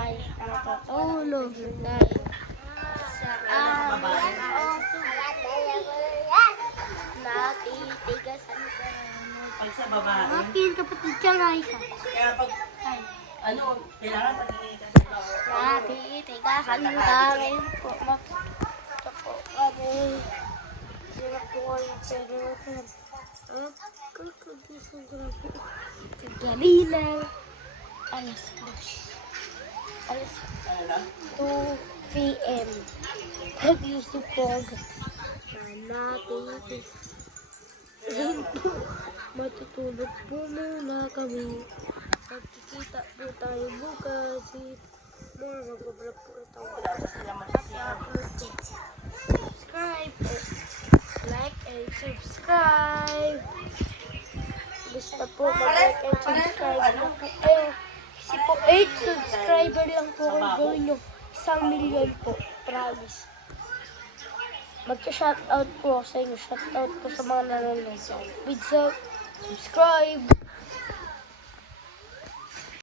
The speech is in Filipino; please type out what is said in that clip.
tayo matutulog na tayo sa aming natitigasan ka. Pag sa babae, Makin kapatid ka nga ka. kaya pag, ano, kailangan pag-iigas sa babae. Natitigasan kami po. Makita po kami. Sila po kayo pero kakagising ko lang po. Gabi lang. Alas 2 p.m. Pag-isip ko na natitigasan po. Matutulog po muna kami. Magkikita po tayo bukas. More mag-vlog po ito. Subscribe po. Like and subscribe. Gusto po mag-like and subscribe lang po kayo. Kasi po 8 subscriber lang po kayo gawin nyo. 1 million po. Promise. Magka-shoutout po ako sa inyo. Shoutout po sa mga nanonood. Please subscribe.